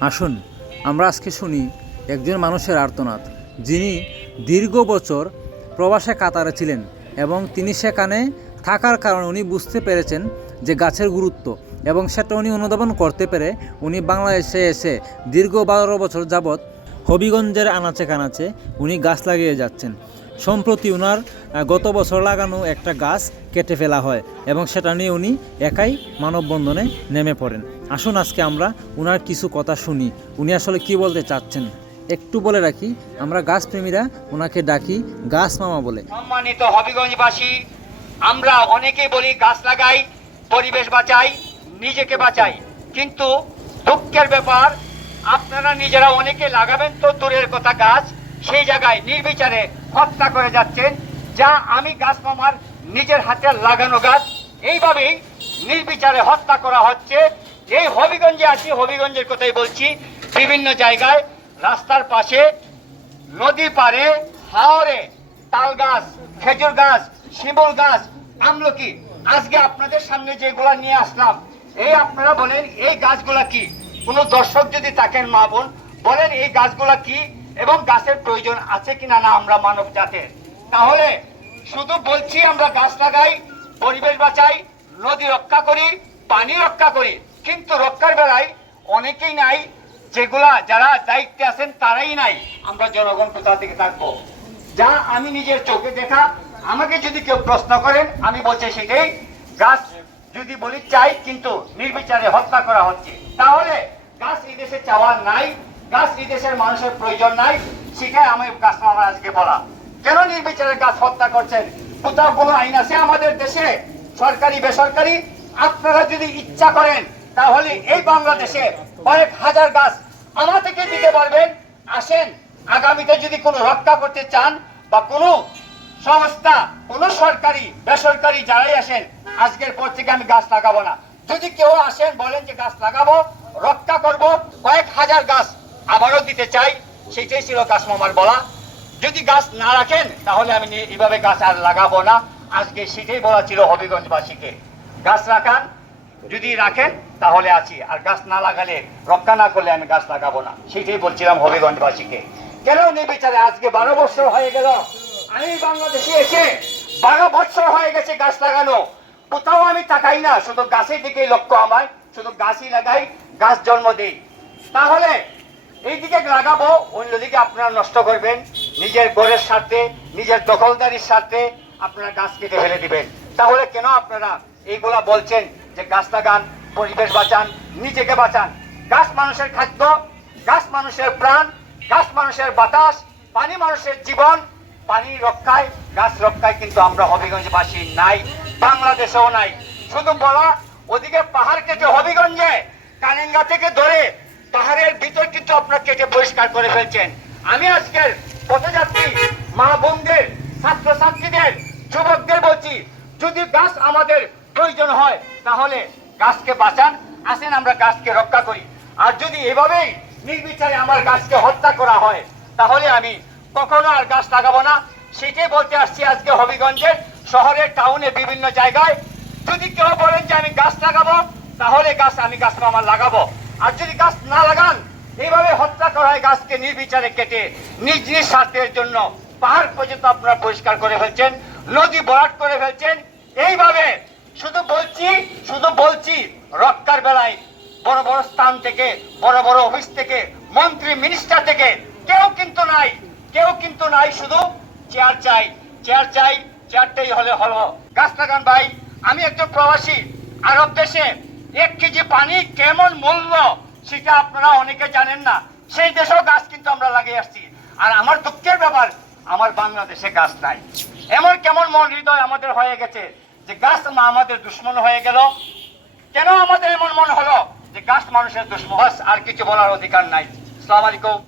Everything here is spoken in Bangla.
আসুন, আমরা আজকে শুনি একজন মানুষের আর্তনাদ, যিনি দীর্ঘ বছর প্রবাসে কাতারে ছিলেন এবং তিনি সেখানে থাকার কারণে উনি বুঝতে পেরেছেন যে গাছের গুরুত্ব এবং সেটা উনি অনুধাবন করতে পেরে উনি বাংলাদেশে এসে দীর্ঘ বারো বছর যাবৎ হবিগঞ্জের আনাচে কানাচে উনি গাছ লাগিয়ে যাচ্ছেন। সম্প্রতি ওনার গত বছর লাগানো একটা গাছ কেটে ফেলা হয় এবং সেটা নিয়ে উনি একাই মানববন্ধনে নেমে পড়েন। আসুন আজকে আমরা উনার কিছু কথা শুনি। উনি আসলে কি বলতে চাচ্ছেন? একটু বলে রাখি, আমরা গাছপ্রেমীরা ওনাকে ডাকি গাছ মামা বলে। সম্মানিত হবিগঞ্জবাসী, আমরা অনেকে বলি গাছ লাগাই, পরিবেশ বাঁচাই, নিজেকে বাঁচাই। কিন্তু দুঃখের ব্যাপার, আপনারা নিজেরা অনেকে লাগাবেন তো দূরের কথা গাছ সেই জায়গায় নির্বিচারে হত্যা করে যাচ্ছেন, যা আমি গাছ মামার নিজের হাতে লাগানো গাছ। এইভাবেই নির্বিচারে হত্যা করা হচ্ছে। এই হবিগঞ্জে আছি, হবিগঞ্জের কথাই বলছি। বিভিন্ন জায়গায় রাস্তার পাশে নদী পারে হাওরে তাল গাছ, খেজুর গাছ, শিমুল গাছ, আমলকি। আজকে আপনাদের সামনে যেগুলা নিয়ে আসলাম, এই আপনারা বলেন, এই গাছগুলা কি? কোনো দর্শক যদি থাকেন মা বোন, বলেন এই গাছগুলা কি? এবং গাছের প্রয়োজন আছে কিনা না আমরা মানব জাতের। তাহলে শুধু বলছি আমরা গাছ লাগাই, পরিবেশ বাঁচাই, নদী রক্ষা করি, পানি রক্ষা করি, কিন্তু রক্ষার বেলায় অনেকেই নাই, যেগুলা যারা দায়িত্বে আছেন তারাই নাই। আমরা জনগণ কোথা থেকে থাকব? যা আমি নিজের চোখে দেখা, আমাকে যদি কেউ প্রশ্ন করেন, আমি বলছি সেটাই। গাছ যদি বলি চাই, কিন্তু নির্বিচারে হত্যা করা হচ্ছে। তাহলে গাছ এই দেশে চাওয়ার নাই গাছ এই মানুষের প্রয়োজন নাই আমি আজকে বলা। কেন নির্বিচারে গাছ হত্যা করছেন? কোথাও কোনো আইন আছে আমাদের দেশে? সরকারি, বেসরকারি? আপনারা যদি ইচ্ছা করেন, তাহলে এই বাংলাদেশে কয়েক হাজার গাছ আমার থেকে দিতে পারবেন। আসেন, আগামীতে যদি কোনো রক্ষা করতে চান বা কোনো সংস্থা, কোনো সরকারি, বেসরকারি যারাই আসেন, আজকের পর থেকে আমি গাছ লাগাবো না। যদি কেউ আসেন, বলেন যে গাছ লাগাবো, রক্ষা করব, কয়েক হাজার গাছ আবারও দিতে চাই, সেটাই ছিল গাছ মামার বলা। যদি গাছ না রাখেন, তাহলে আমি এইভাবে গাছ আর লাগাবো না। আজকে সেটাই বলা ছিল হবিগঞ্জবাসীকে। গাছ রাখান, যদি রাখেন, তাহলে আছি। আর গাছ না লাগালে, রক্ষা না করলে আমি গাছ লাগাবো না। সেটাই বলছিলাম হবিগঞ্জবাসীকে। কেন নেই বিচারে, আজকে বারো বছর হয়ে গেল। আমি বাংলাদেশে এসে বারো বছর হয়ে গেছে গাছ লাগানো। কোথাও আমি তাকাই না। শুধু গাছের দিকেই লক্ষ্য আমার শুধু গাছই লাগাই, গাছ জন্ম দেই। তাহলে এইদিকে লাগাবো অন্যদিকে আপনারা নষ্ট করবেন। নিজের গড়ের স্বার্থে, নিজের দখলদারির স্বার্থে আপনারা গাছ কেটে ফেলে দিবেন। তাহলে কেন আপনারা এইগুলা বলছেন যে গাছ লাগান, পরিবেশ বাঁচান, নিজেকে বাঁচান? গাছ মানুষের খাদ্য, গাছ মানুষের প্রাণ, গাছ মানুষের বাতাস, পানি মানুষের জীবন, পানি রক্ষায়, গাছ রক্ষায় কিন্তু আমরা হবিগঞ্জবাসী নাই, বাংলাদেশেও নাই। শুধু বলা, ওদিকে পাহাড় কেটে হবিগঞ্জে, কালিঙ্গা থেকে ধরে পাহাড়ের ভিতর কিন্তু আপনারা কেটে পরিষ্কার করে ফেলছেন। আমি আজকের পথযাত্রী, মা বোনদের, ছাত্রছাত্রীদের, যুবকদের বলছি, যদি গাছ আমাদের প্রয়োজন হয়, তাহলে গাছকে বাঁচান, আসেন আমরা গাছকে রক্ষা করি। আর যদি এভাবেই নির্বিচারে আমার গাছকে হত্যা করা হয়, তাহলে আমি কখনো আর গাছ লাগাবো না। সেটাই বলতে আসছি আজকে হবিগঞ্জের শহরের টাউনে বিভিন্ন জায়গায়। যদি কেউ বলেন যে আমি গাছ লাগাবো, তাহলে গাছ আমি গাছ আমার লাগাবো। আর যদি গাছ না লাগান, এইভাবে হত্যা করা হয় গাছকে নির্বিচারে কেটে নিজ নিজ স্বার্থের জন্য পাহাড় পর্যন্ত আপনারা পরিষ্কার করে ফেলছেন, নদী বরাট করে ফেলছেন, এইভাবে শুধু বলছি শুধু বলছি রক্ষার বেলায় বড় বড় স্থান থেকে, বড় বড় অফিস থেকে, মন্ত্রী মিনিস্টার থেকে কেউ কিন্তু নাই, কেউ কিন্তু নাই, শুধু চেয়ার চাই চেয়ার চাই চেয়ারটাই হলে হলো। গাছ লাগান ভাই, আমি একজন প্রবাসী, আরব দেশে এক কেজি পানি কেমন মূল্য, সেটা আপনারা অনেকে জানেন না। সেই দেশেও গাছ কিন্তু আমরা লাগিয়ে আসছি। আর আমার দুঃখের ব্যাপার, আমার বাংলাদেশে গাছ নাই। এমন কেমন মন হৃদয় আমাদের হয়ে গেছে যে গাছ আমাদের দুশ্মন হয়ে গেল। কেন আমাদের এমন মন হলো যে গাছ মানুষের দুশ্মন? আর কিছু বলার অধিকার নাই। সালাম আলাইকুম।